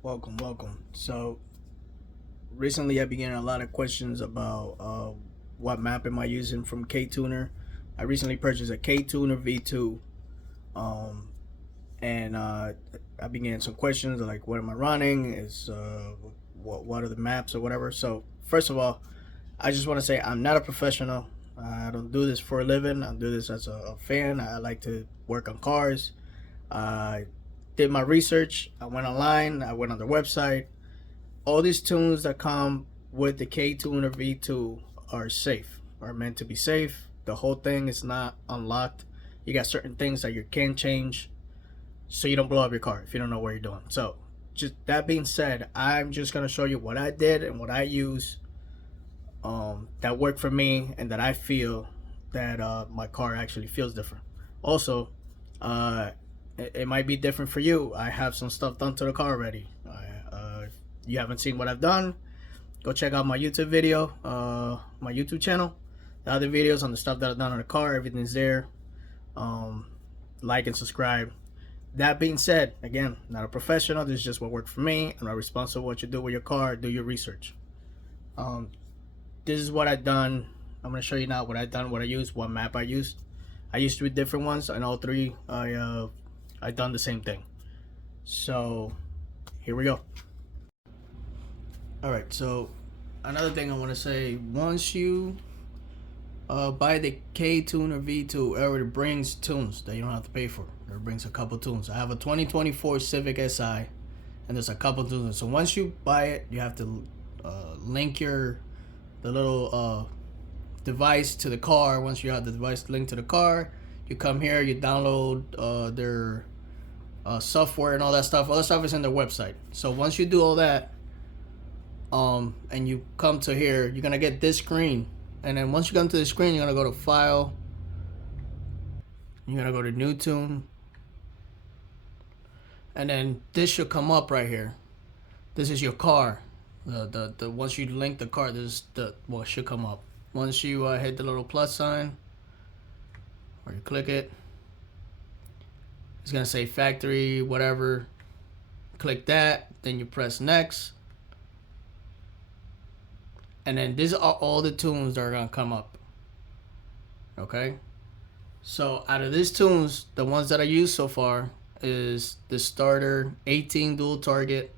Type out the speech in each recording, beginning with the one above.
Welcome. So recently I've been getting a lot of questions about what map am I using from ktuner. I recently purchased a ktuner V2, um, and I've been getting some questions like what am I running? Is what are the maps or whatever. So first of all, I just want to say I'm not a professional. I don't do this for a living. I do this as a fan. I like to work on cars. I did my research. I went online. I went on their website. All these tunes that come with the ktuner V2 are safe, are meant to be safe. The whole thing is not unlocked. You got certain things that you can change so you don't blow up your car if you don't know what you're doing. So, just that being said, I'm just gonna show you what I did and what I use that worked for me and that I feel that my car actually feels different. Also, uh, it might be different for you. I have some stuff done to the car already. If you haven't seen what I've done, go check out my YouTube video, my YouTube channel. The other videos on the stuff that I've done on the car, everything's there. Um, like and subscribe. That being said, again, not a professional. This is just what worked for me. I'm not responsible for what you do with your car. Do your research. Um, this is what I've done. I'm gonna show you now what I've done, what I used, what map I used. I used 3 different ones, and all three I done the same thing. So here we go. All right. So another thing I want to say: once you buy the ktuner V2, it already brings tunes that you don't have to pay for. It brings a couple tunes. I have a 2024 Civic Si, and there's a couple tunes. So once you buy it, you have to link the little device to the car. Once you have the device linked to the car, you come here, you download their software and all that stuff. All that stuff is in their website. So once you do all that, and you come to here, you're gonna get this screen. And then once you come to the screen, you're gonna go to File. You're gonna go to New Tune, and then this should come up right here. This is your car. The once you link the car, this is the what should come up. Once you hit the little plus sign, or you click it, it's gonna say factory whatever. Click that, then you press next, and then these are all the tunes that are gonna come up. Okay, so out of these tunes, the ones that I used so far is the starter 18 dual target,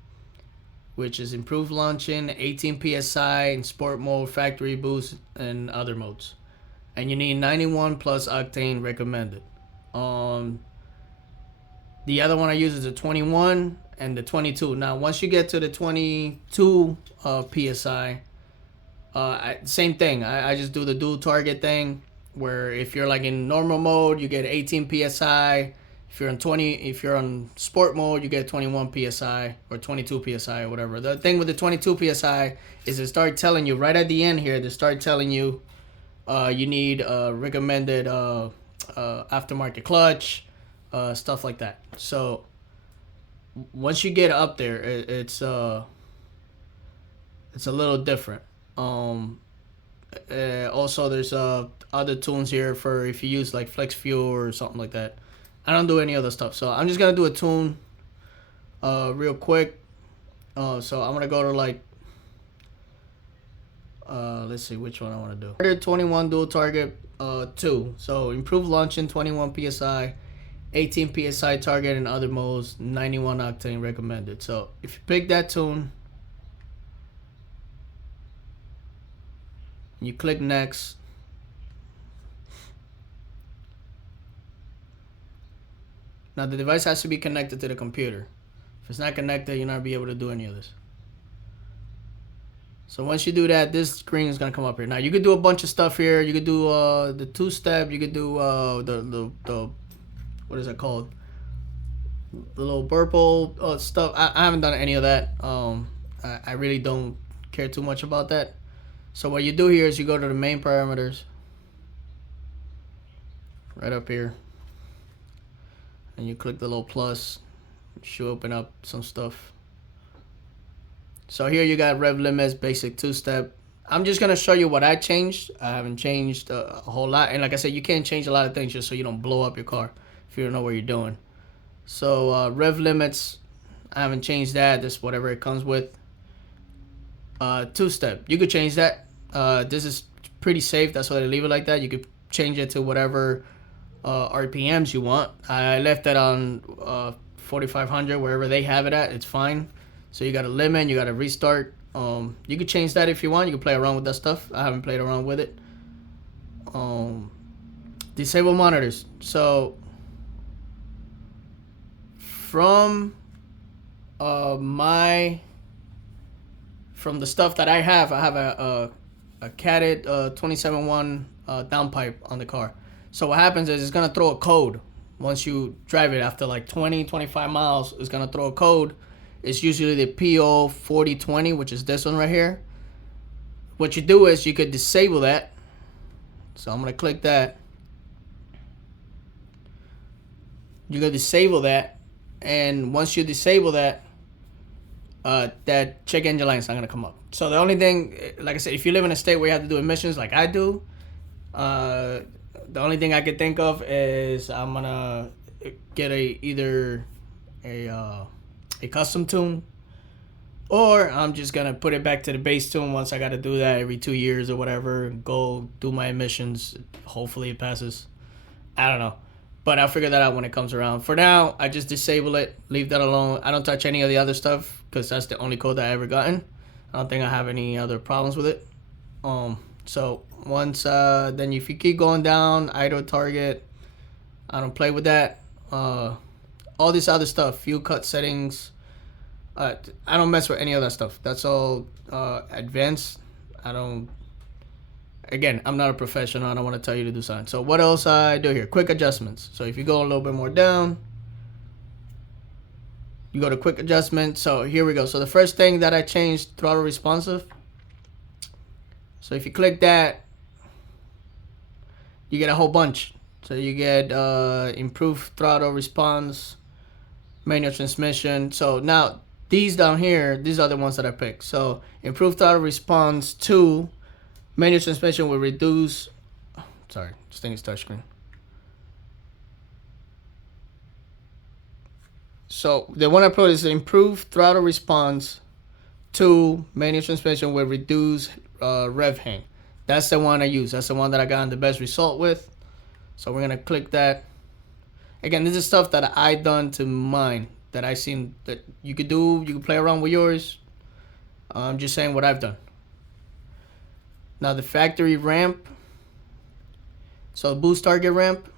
which is improved launching, 18 psi in sport mode, factory boost, and other modes. And you need 91 plus octane recommended. The other one I use is the 21 and the 22. Now, once you get to the 22 psi, same thing. I just do the dual target thing, where if you're like in normal mode, you get 18 psi. If you're on sport mode, you get 21 psi or 22 psi or whatever. The thing with the 22 psi is it start telling you right at the end here. They start telling you you need recommended aftermarket clutch, stuff like that. So once you get up there, it's a little different. Also, there's other tunes here for if you use like flex fuel or something like that. I don't do any other stuff, so I'm just gonna do a tune real quick. So I'm gonna go to like let's see which one I want to do. 21 dual target 2. So improved launching 21 psi, 18 psi target in other modes, 91 octane recommended. So if you pick that tune, you click next. Now the device has to be connected to the computer. If it's not connected, you'll not be able to do any of this. So once you do that, this screen is gonna come up here. Now you could do a bunch of stuff here. You could do the 2-step. You could do the what is it called? The little burple stuff. I haven't done any of that. I really don't care too much about that. So what you do here is you go to the main parameters, right up here, and you click the little plus. It should open up some stuff. So here you got rev limits, basic 2-step. I'm just gonna show you what I changed. I haven't changed a whole lot, and like I said, you can't change a lot of things just so you don't blow up your car if you don't know what you're doing. So rev limits, I haven't changed that. Just whatever it comes with. 2-step. You could change that. This is pretty safe. That's why they leave it like that. You could change it to whatever RPMs you want. I left that on 4500, wherever they have it at. It's fine. So you got a limit. You got to restart. You could change that if you want. You can play around with that stuff. I haven't played around with it. Disable monitors. So from from the stuff that I have a catted 27.1 downpipe on the car. So what happens is it's gonna throw a code once you drive it. After like 20-25 miles, it's gonna throw a code. It's usually the PO 4020, which is this one right here. What you do is you could disable that. So I'm gonna click that. You're gonna disable that, and once you disable that, that check engine light is not gonna come up. So the only thing, like I said, if you live in a state where you have to do emissions like I do, the only thing I could think of is I'm gonna get either a custom tune, or I'm just gonna put it back to the base tune once I gotta do that every 2 years or whatever. Go do my emissions. Hopefully it passes. I don't know. But I'll figure that out when it comes around. For now, I just disable it. Leave that alone. I don't touch any of the other stuff because that's the only code that I ever gotten. I don't think I have any other problems with it. So once then if you keep going down, idle target, I don't play with that. All this other stuff, fuel cut settings, I don't mess with any of that stuff. That's all advanced. Again, I'm not a professional. I don't want to tell you to do something. So what else I do here? Quick adjustments. So if you go a little bit more down, you go to quick adjustment. So here we go. So the first thing that I changed, throttle responsive. So if you click that, you get a whole bunch. So you get improved throttle response, manual transmission. So now these down here, these are the ones that I picked. So improved throttle response 2. Manual transmission will reduce. Sorry, this thing is touchscreen. So the one I put is improved throttle response 2. Manual transmission will reduce rev hang. That's the one I use. That's the one that I got the best result with. So we're gonna click that. Again, this is stuff that I done to mine that I seen that you could do. You can play around with yours. I'm just saying what I've done. Now the factory ramp, so boost target ramp.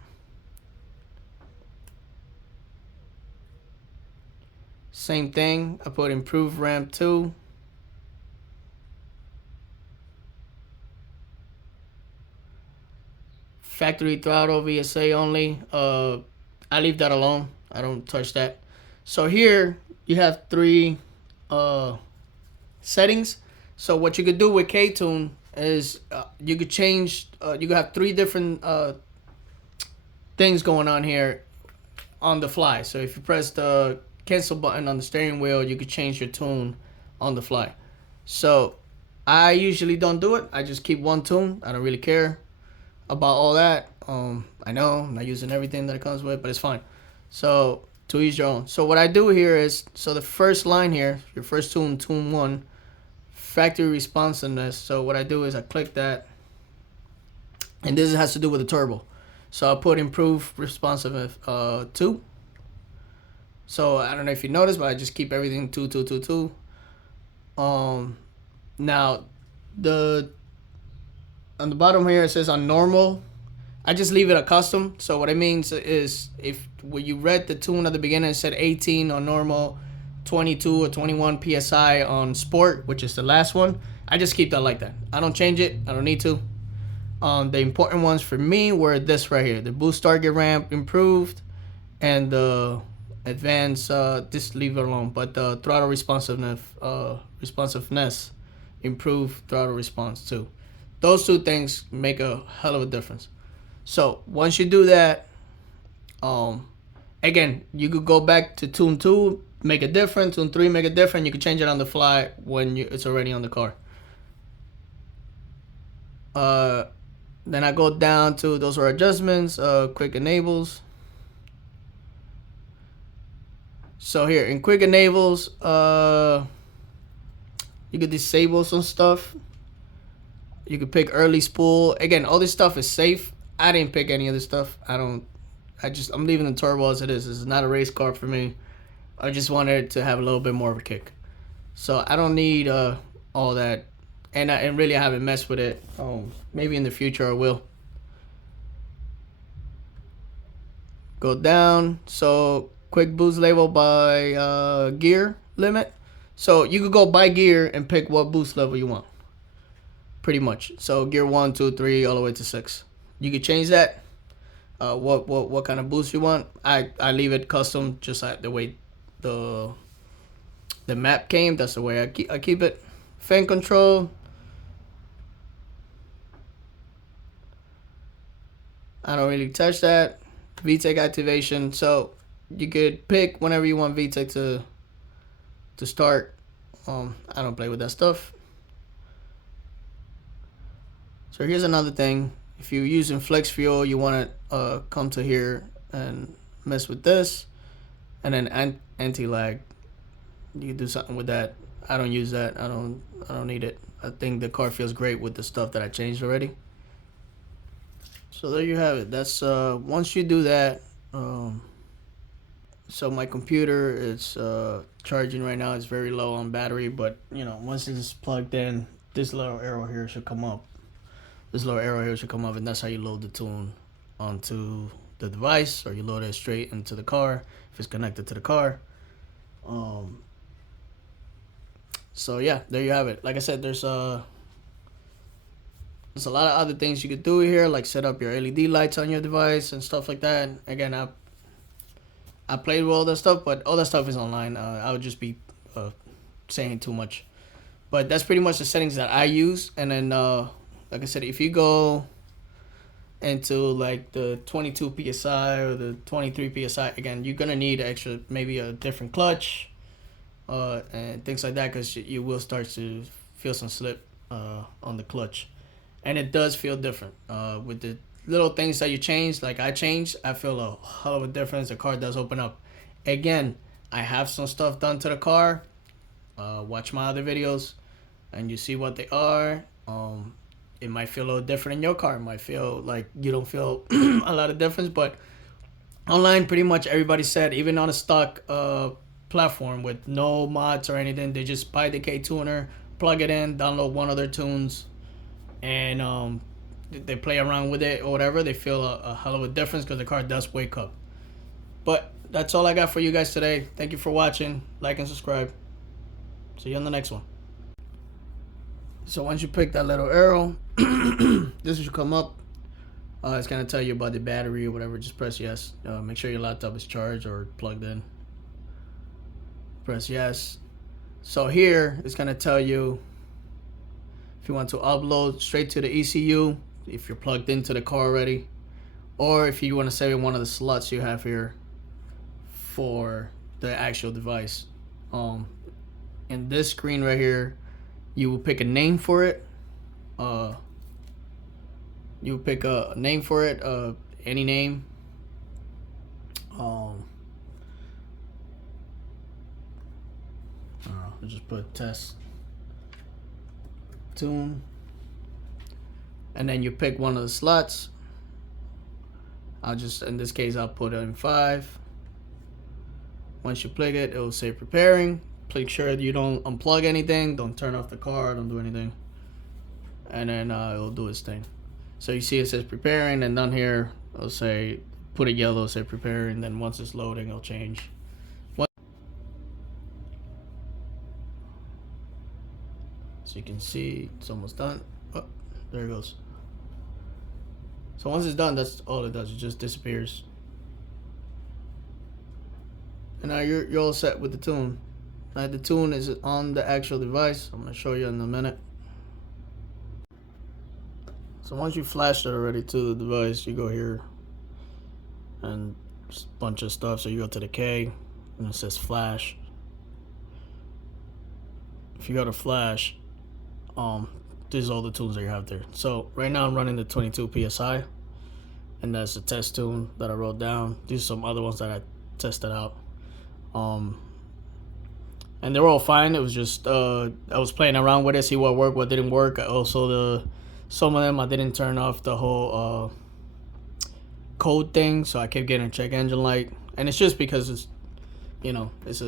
Same thing, I put improved ramp 2. Factory throttle VSA only, I leave that alone. I don't touch that. So here you have 3 settings. So what you could do with Ktune is you could change, you could have 3 different things going on here on the fly. So if you press the cancel button on the steering wheel, you could change your tune on the fly. So I usually don't do it. I just keep one tune. I don't really care about all that. I know I'm not using everything that it comes with, but it's fine. So to each your own. So what I do here is, so the first line here, your first tune, tune 1, factory responsiveness. So what I do is I click that, and this has to do with the turbo. So I'll put improved responsiveness 2. So I don't know if you noticed, but I just keep everything 2, 2, 2, 2. Now on the bottom here it says on normal. I just leave it a custom. So what it means is if when you read the tune at the beginning, it said 18 on normal, 22 or 21 psi on sport, which is the last one, I just keep that like that. I don't change it. I don't need to. The important ones for me were this right here, the boost target ramp improved, and the advanced, just leave it alone, but the throttle responsiveness improved throttle response too. Those 2 things make a hell of a difference. So once you do that, again, you could go back to tune 2, make it different, tune 3, make it different. You can change it on the fly when it's already on the car. Then I go down to, those are adjustments, quick enables. So here in quick enables, you could disable some stuff. You could pick early spool. Again, all this stuff is safe. I didn't pick any of this stuff. I'm leaving the turbo as it is. This is not a race car for me. I just wanted to have a little bit more of a kick. So I don't need all that. And really I haven't messed with it. Maybe in the future I will. Go down. So quick boost level by gear limit. So you could go by gear and pick what boost level you want. Pretty much. So gear 1, 2, 3, all the way to 6. You could change that. What kind of boost you want. I leave it custom, just like the way the map came. That's the way I keep it. Fan control. I don't really touch that. VTEC activation. So you could pick whenever you want VTEC to start. I don't play with that stuff. So here's another thing. If you're using flex fuel, you want to come to here and mess with this, and then anti-lag. You can do something with that. I don't use that. I don't need it. I think the car feels great with the stuff that I changed already. So there you have it. That's once you do that. So my computer is charging right now. It's very low on battery, but you know, once it's plugged in, this little arrow here should come up. This little arrow here should come up, and that's how you load the tune onto the device, or you load it straight into the car if it's connected to the car. So yeah, there you have it. Like I said, there's a lot of other things you could do here, like set up your LED lights on your device and stuff like that. Again, I played with all that stuff, but all that stuff is online. I would just be saying too much. But that's pretty much the settings that I use. And then, like I said, if you go into like the 22 PSI or the 23 PSI, again, you're going to need extra, maybe a different clutch and things like that, because you will start to feel some slip on the clutch. And it does feel different with the little things that you change. Like I changed, I feel a hell of a difference. The car does open up. Again, I have some stuff done to the car. Watch my other videos and you see what they are. It might feel a little different in your car. It might feel like you don't feel a lot of difference, but online pretty much everybody said, even on a stock platform with no mods or anything, they just buy the ktuner, plug it in, download one of their tunes, and they play around with it or whatever. They feel a hell of a difference because the car does wake up. But that's all I got for you guys today. Thank you for watching. Like and subscribe. See you on the next one. So once you pick that little arrow, this should come up. It's going to tell you about the battery or whatever. Just press yes. Make sure your laptop is charged or plugged in. Press yes. So here it's going to tell you if you want to upload straight to the ECU, if you're plugged into the car already, or if you want to save in one of the slots you have here for the actual device. In this screen right here, you will pick a name for it. You pick a name for it, any name. I'll just put test tune, and then you pick one of the slots. In this case, I'll put it in 5. Once you plug it, it will say preparing. Make sure that you don't unplug anything, don't turn off the car, don't do anything, and then it will do its thing. So you see it says preparing, and down here it'll say, put a yellow, say preparing, and then once it's loading, it'll change. So you can see it's almost done. Oh, there it goes. So once it's done, that's all it does. It just disappears. And now you're all set with the tune. Now the tune is on the actual device. I'm gonna show you in a minute. So once you flashed it already to the device, you go here and just a bunch of stuff. So you go to the K and it says flash. If you go to flash, these are all the tunes that you have there. So right now I'm running the 22 PSI, and that's the test tune that I wrote down. These are some other ones that I tested out. Um, and they were all fine. It was just I was playing around with it, see what worked, what didn't work. Also, some of them I didn't turn off the whole code thing, so I kept getting a check engine light, and it's just because it's it's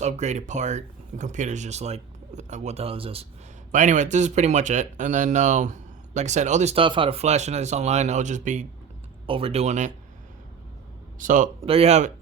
upgraded part. The computer's just like, what the hell is this? But anyway, this is pretty much it. And then like I said, other stuff, how to flash and it's online, I'll just be overdoing it. So there you have it.